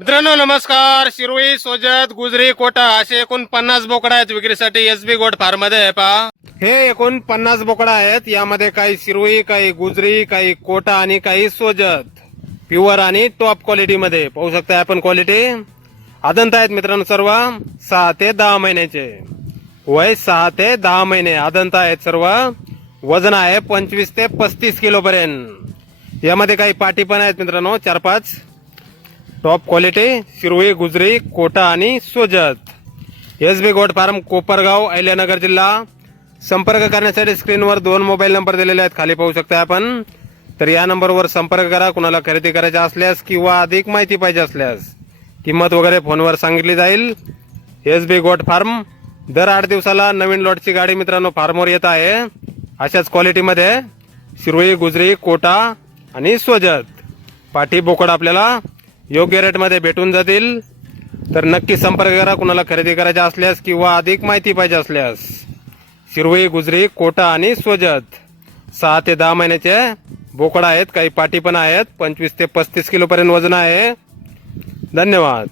मित्रांनो नमस्कार. शिरोई, सोजत, गुजरी, कोटा असे एकूण 50 बोकडा आहेत विक्रीसाठी एसबी गोट फार्म मध्ये आहे. पहा, हे एकूण 50 बोकडा आहेत. यामध्ये काही शिरोई, काही गुजरी, काही कोटा आणि काही सोजत, प्युअर आणि टॉप क्वालिटी मध्ये पाहू शकता आपण. क्वालिटी आदंत आहेत मित्रांनो. सर्व 6 ते 10 महिन्याचे, वय 6 ते 10 महिने आदंत आहेत सर्व. वजन आहे 25 ते 35 किलो पर्यंत. यामध्ये काही पाटी पण आहेत मित्रांनो, 4-5 टॉप क्वालिटी शिरोई, गुजरी, कोटा आणि Sojat. SB goat farm, Kopargaon, Ahilyanagar जिल्हा. संपर्क करण्यासाठी स्क्रीनवर 2 मोबाईल नंबर दिलेले आहेत, खाली पाहू शकता आपण. तर या नंबरवर संपर्क करा. कुणाला खरेदी करायची असल्यास किंवा अधिक माहिती पाहिजे असल्यास किंमत वगैरे फोनवर सांगितली जाईल. एसबी गोट फार्म दर 8 दिवसाला नवीन लॉटची गाडी मित्रांनो फार्मवर येत आहे. अशाच क्वालिटीमध्ये शिरोई, गुजरी, कोटा आणि सोजत पाटी बोकड आपल्याला योग्य रेटमध्ये भेटून जातील. तर नक्की संपर्क करा कुणाला खरेदी करायची असल्यास किंवा अधिक माहिती पाहिजे असल्यास. शिरोई, गुजरी, कोटा आणि सोजत 6 ते 10 महिन्याचे बोकड आहेत. काही पाटी पण आहेत. 25 ते 35 किलो पर्यंत वजन आहे. धन्यवाद.